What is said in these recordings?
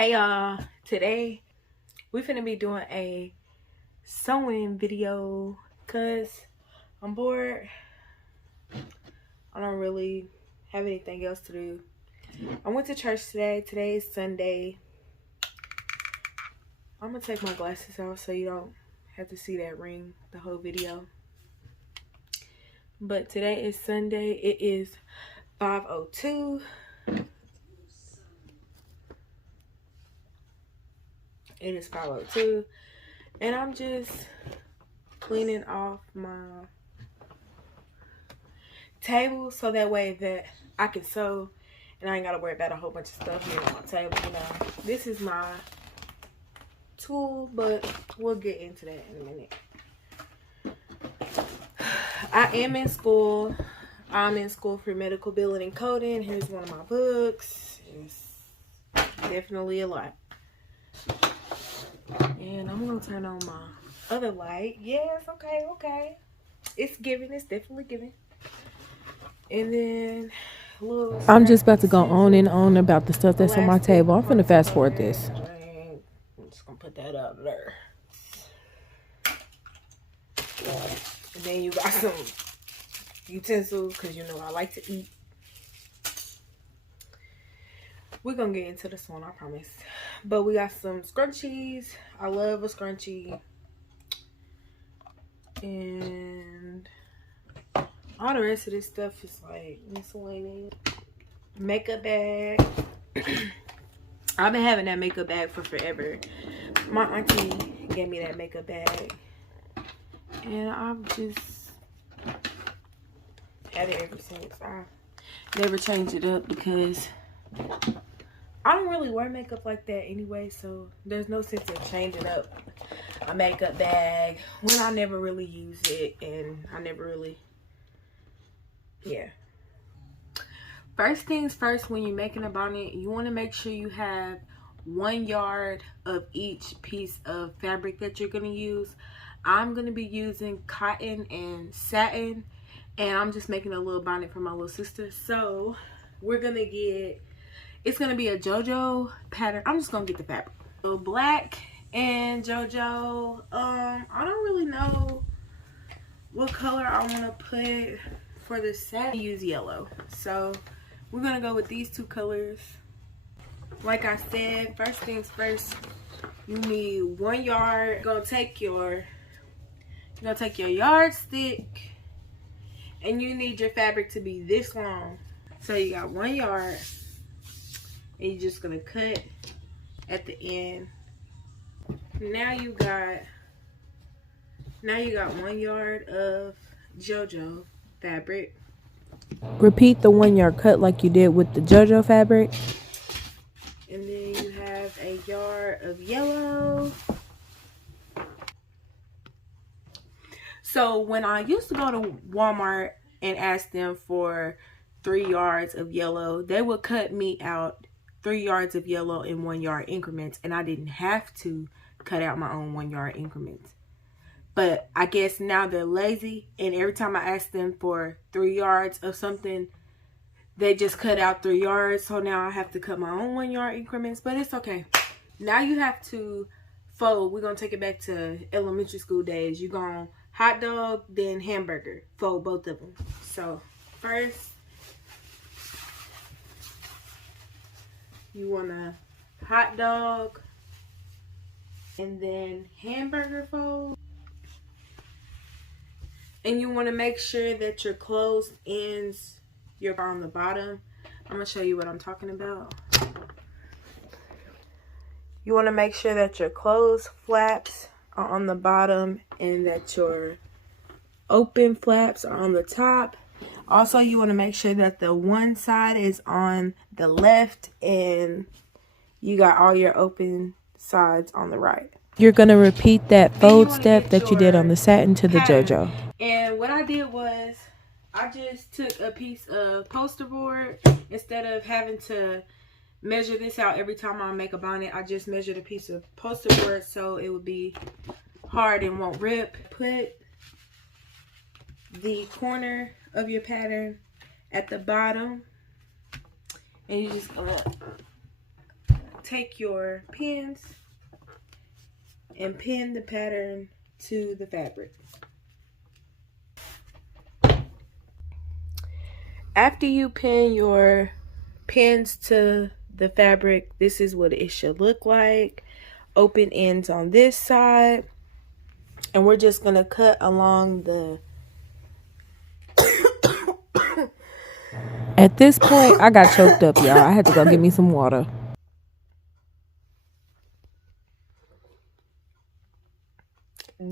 Hey y'all, today we finna be doing a sewing video because I'm bored. I don't really have anything else to do. I went to church today. Today is Sunday. I'm gonna take my glasses off so you don't have to see that ring the whole video. But today is Sunday. It is 5:02. It is 5:02 and I'm just cleaning off my table so that way that I can sew and I ain't gotta worry about a whole bunch of stuff here on my table. This is my tool, but we'll get into that in a minute. I am in school. I'm in school for medical billing and coding. Here's one of my books. It's definitely a lot. And I'm gonna turn on my other light. Yes, okay. It's giving. It's definitely giving. And then I'm just about to go on and on about the stuff that's on my table. I'm finna fast forward this. I'm just gonna put that up there. And then you got some utensils because you know I like to eat. We're gonna get into this one, I promise. But we got some scrunchies. I love a scrunchie. And all the rest of this stuff is like miscellaneous. Makeup bag. I've been having that makeup bag for forever. My auntie gave me that makeup bag. And I've just had it ever since. I never changed it up because I don't really wear makeup like that anyway, so there's no sense in changing up a makeup bag when I never really use it and I never really, yeah. First things first, when you're making a bonnet, you want to make sure you have 1 yard of each piece of fabric that you're going to use. I'm going to be using cotton and satin, and I'm just making a little bonnet for my little sister. So we're going to get, it's going to be a JoJo pattern. I'm just going to get the fabric. So black and JoJo. I don't really know what color I want to put for the satin. I use yellow. So we're going to go with these two colors. Like I said, first things first, you need 1 yard. You're going to take your yardstick, and you need your fabric to be this long. So you got 1 yard, and you're just gonna cut at the end. Now you got 1 yard of JoJo fabric. Repeat the 1 yard cut like you did with the JoJo fabric. And then you have a yard of yellow. So when I used to go to Walmart and ask them for 3 yards of yellow, they would cut me out 3 yards of yellow in 1 yard increments, and I didn't have to cut out my own 1 yard increments. But I guess now they're lazy, and every time I ask them for 3 yards of something, they just cut out 3 yards. So now I have to cut my own 1 yard increments, but it's okay. Now you have to fold. We're gonna take it back to elementary school days. You're gonna hot dog, then hamburger. Fold both of them. So first, you want to hot dog and then hamburger fold. And you want to make sure that your closed ends, you're on the bottom. I'm going to show you what I'm talking about. You want to make sure that your closed flaps are on the bottom and that your open flaps are on the top. Also, you want to make sure that the one side is on the left and you got all your open sides on the right. You're going to repeat that fold step that you did on the satin to the JoJo. And what I did was I just took a piece of poster board. Instead of having to measure this out every time I make a bonnet, I just measured a piece of poster board so it would be hard and won't rip. Put the corner of your pattern at the bottom, and you're just gonna take your pins and pin the pattern to the fabric. After you pin your pins to the fabric, this is what it should look like. Open ends on this side, and we're just gonna cut along the At this point, I got choked up, y'all. I had to go get me some water.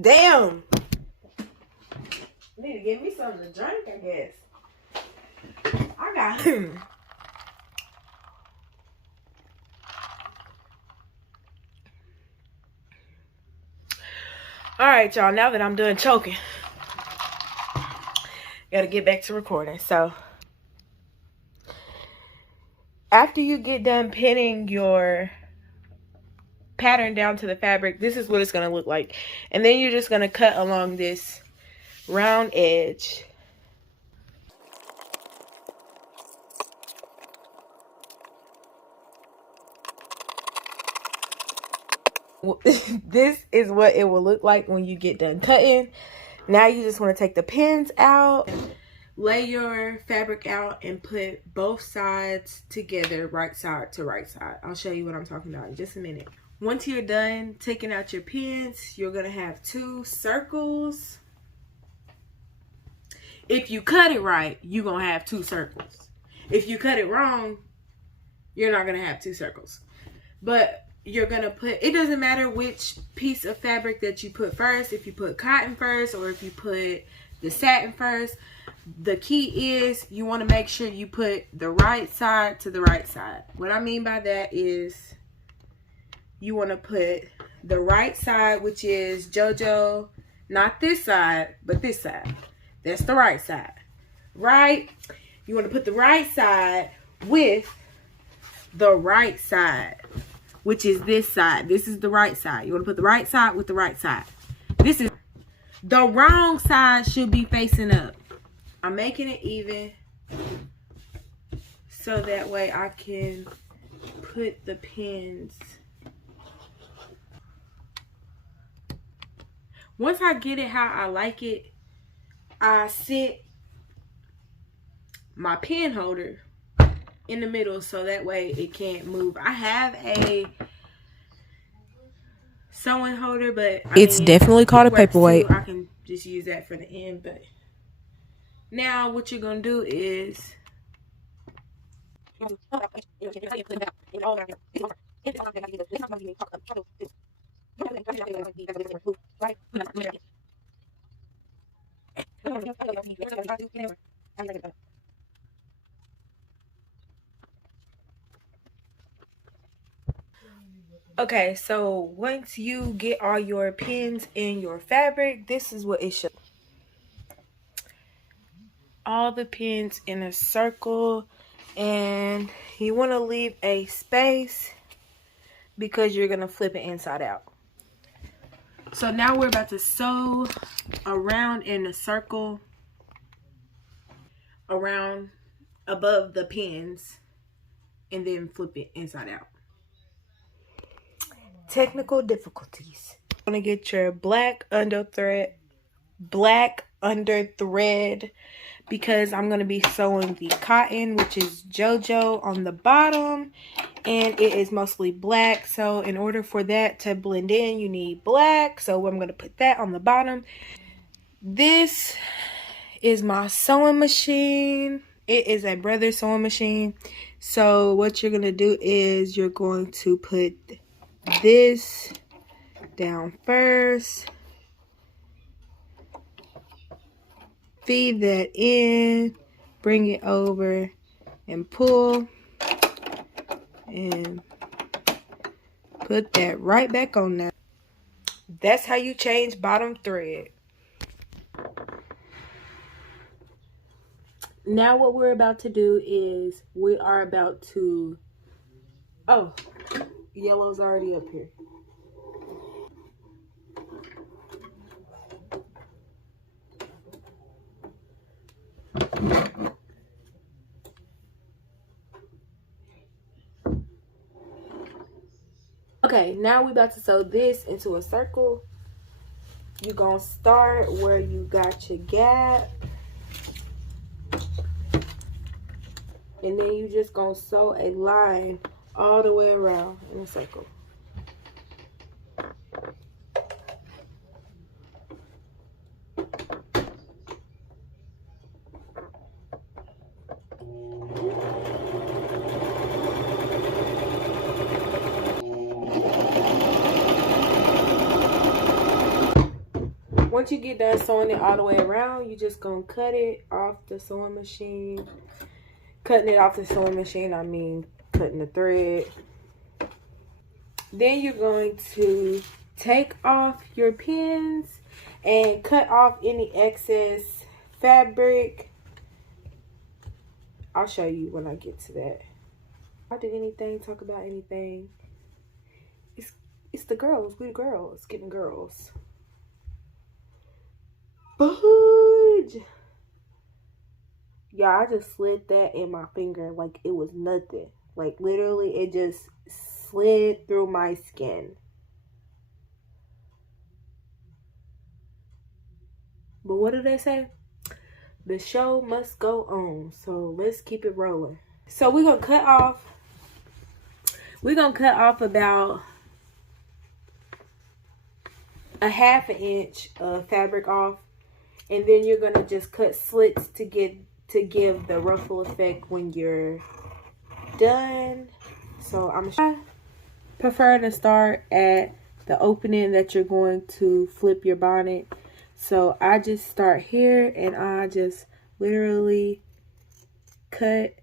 Damn. Need to give me something to drink, I guess. I got Alright, y'all. Now that I'm done choking, gotta get back to recording. So after you get done pinning your pattern down to the fabric, this is what it's going to look like. And then you're just going to cut along this round edge. This is what it will look like when you get done cutting. Now you just want to take the pins out, lay your fabric out, and put both sides together, right side to right side. I'll show you what I'm talking about in just a minute. Once you're done taking out your pins, you're going to have 2 circles. If you cut it right, you're going to have 2 circles. If you cut it wrong, you're not going to have 2 circles. But you're going to put, it doesn't matter which piece of fabric that you put first, if you put cotton first or if you put the satin first. The key is you want to make sure you put the right side to the right side. What I mean by that is you want to put the right side, which is JoJo, not this side, but this side. That's the right side. Right? You want to put the right side with the right side, which is this side. This is the right side. You want to put the right side with the right side. This is the wrong side, should be facing up. I'm making it even so that way I can put the pins. Once I get it how I like it, I sit my pin holder in the middle so that way it can't move. I have a sewing holder, but it's definitely called a paperweight. I can just use that for the end. But now what you're gonna do is okay, so once you get all your pins in your fabric, this is what it should. All the pins in a circle, and you want to leave a space because you're going to flip it inside out. So now we're about to sew around in a circle around above the pins and then flip it inside out. Technical difficulties. You want to get your black under thread because I'm going to be sewing the cotton, which is JoJo, on the bottom, and it is mostly black. So in order for that to blend in, you need black. So I'm going to put that on the bottom. This is my sewing machine. It is a Brother sewing machine. So what you're going to do is you're going to put this down first. Feed that in, bring it over and pull and put that right back on there. That's how you change bottom thread. Now what we're about to do is we are about to, oh, yellow's already up here. Okay, now we about to sew this into a circle. You're gonna start where you got your gap, and then you just gonna sew a line all the way around in a circle. Once you get done sewing it all the way around, you just gonna cut it off the sewing machine. Cutting it off the sewing machine, I mean cutting the thread. Then you're going to take off your pins and cut off any excess fabric. I'll show you when I get to that. I'll do anything, talk about anything. It's the girls, we the girls, getting girls. Budge. Yeah, I just slid that in my finger like it was nothing. Like literally it just slid through my skin. But what do they say? The show must go on. So let's keep it rolling. So we're gonna cut off about a ½ inch of fabric off. And then you're gonna just cut slits to give the ruffle effect when you're done. So I prefer to start at the opening that you're going to flip your bonnet. So I just start here and I just literally cut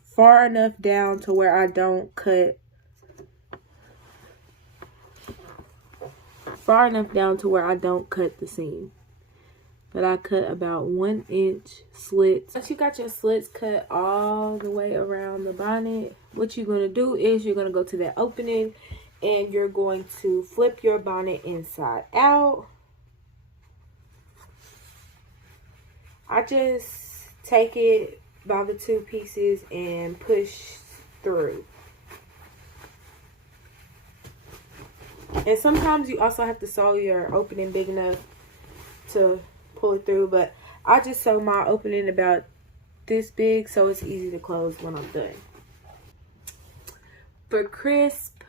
far enough down to where I don't cut the seam. But I cut about 1 inch slits. Once you got your slits cut all the way around the bonnet, what you're going to do is you're going to go to that opening and you're going to flip your bonnet inside out. I just take it by the 2 pieces and push through. And sometimes you also have to sew your opening big enough to pull it through, but I just sew my opening about this big so it's easy to close when I'm done. For crisp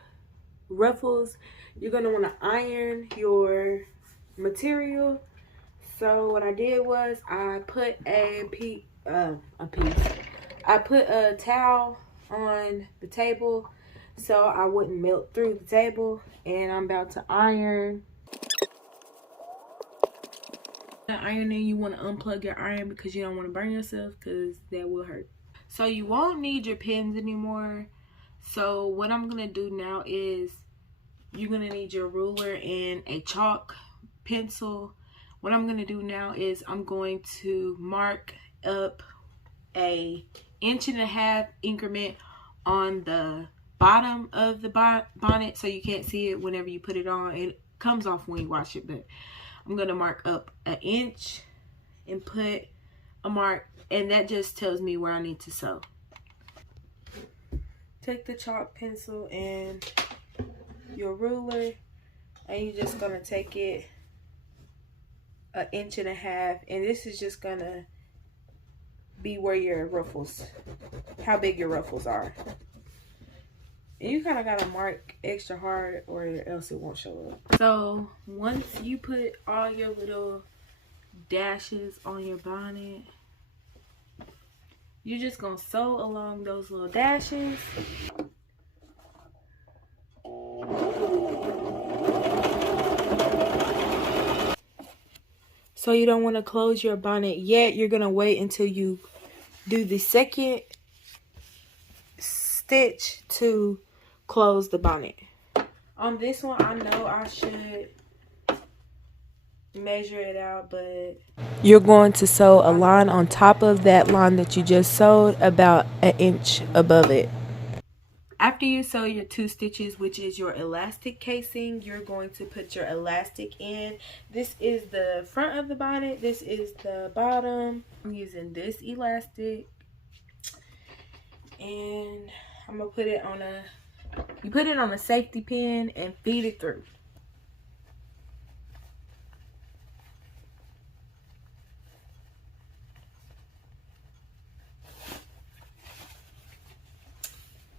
ruffles, you're going to want to iron your material. So what I did was I put I put a towel on the table so I wouldn't melt through the table, and I'm about to iron. Ironing, you want to unplug your iron because you don't want to burn yourself, because that will hurt. So you won't need your pins anymore. So what I'm gonna do now is you're gonna need your ruler and a chalk pencil. What I'm gonna do now is I'm going to mark up a 1.5 inch increment on the bottom of the bonnet so you can't see it whenever you put it on. It comes off when you wash it, but I'm gonna mark up 1 inch and put a mark, and that just tells me where I need to sew. Take the chalk pencil and your ruler, and you're just gonna take it 1.5 inches, and this is just gonna be where your ruffles, how big your ruffles are. And you kind of gotta mark extra hard or else it won't show up. So once you put all your little dashes on your bonnet, you're just gonna sew along those little dashes. So you don't want to close your bonnet yet. You're gonna wait until you do the second stitch to close the bonnet. On this one, I know I should measure it out, but you're going to sew a line on top of that line that you just sewed, about 1 inch above it. After you sew your 2 stitches, which is your elastic casing, you're going to put your elastic in. This is the front of the bonnet, this is the bottom. I'm using this elastic, and I'm gonna put it on a You put it on a safety pin and feed it through.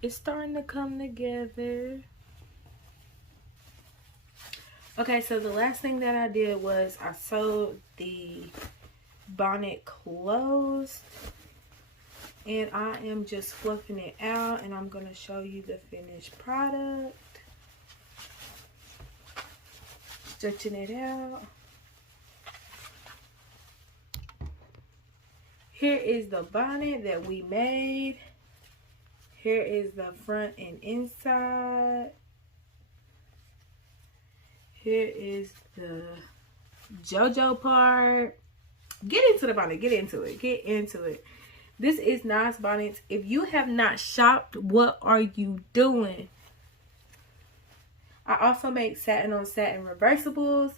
It's starting to come together. Okay, so the last thing that I did was I sewed the bonnet closed. And I am just fluffing it out, and I'm going to show you the finished product. Stretching it out. Here is the bonnet that we made. Here is the front and inside. Here is the JoJo part. Get into the bonnet. Get into it. Get into it. This is Nas Bonnets. If you have not shopped, what are you doing? I also make satin on satin reversibles.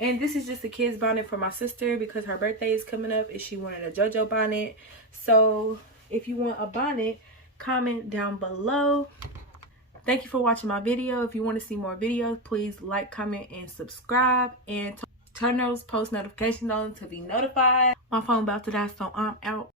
And this is just a kid's bonnet for my sister because her birthday is coming up and she wanted a JoJo bonnet. So if you want a bonnet, comment down below. Thank you for watching my video. If you want to see more videos, please like, comment, and subscribe. And turn those post notifications on to be notified. My phone about to die, so I'm out.